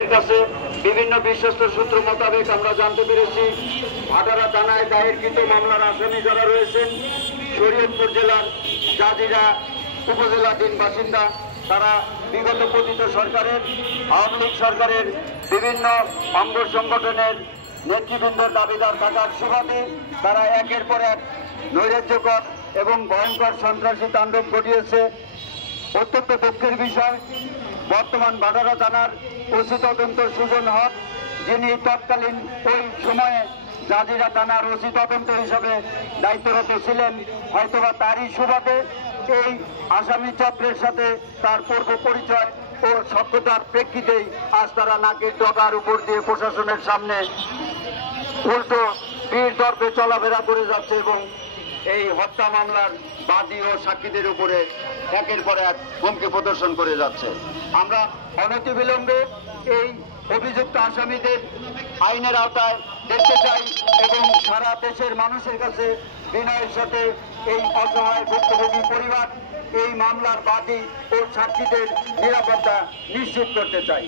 কাছে বিভিন্ন বিশ্বস্ত সূত্র মোতাবেক আমরা জানতে পেরেছি ভাটারা থানায় দায়েরকৃত মামলার আসামি যারা রয়েছেন শরীয়তপুর জেলার জাজিরা উপজেলাধীন বাসিন্দা, তারা বিগত পতিত সরকারের আওয়ামী লীগ সরকারের বিভিন্ন অঙ্গ সংগঠনের নেতৃবৃন্দের দাবিদার থাকার সুবাদে তারা একের পর এক নৈরাজ্যকর এবং ভয়ঙ্কর সন্ত্রাসী তাণ্ডব ঘটিয়েছে। অত্যন্ত দুঃখের বিষয়, বর্তমান ভাটারা থানার ওসি তদন্ত সুজন হক, যিনি তৎকালীন ওই সময়ে জাজিরা থানার ওসি তদন্ত হিসাবে দায়িত্বরত ছিলেন, হয়তোবা তারই সুবাদে এই আসামি চক্রের সাথে তার পূর্ব পরিচয় ও সত্যতার প্রেক্ষিতেই আজ তারা নাকের ডগার উপর দিয়ে প্রশাসনের সামনে উল্টো বীর দর্পে চলাফেরা করে যাচ্ছে এবং এই হত্যা মামলার বাদী ও সাক্ষীদের উপরে একের পর এক হুমকি প্রদর্শন করে যাচ্ছে। আমরা অনতিবিলম্বে এই অভিযুক্ত আসামিদের আইনের আওতায় দেখতে চাই এবং সারা দেশের মানুষের কাছে বিনয়ের সাথে এই অসহায় ভুক্তভোগী পরিবার এই মামলার বাদী ও সাক্ষীদের নিরাপত্তা নিশ্চিত করতে চাই।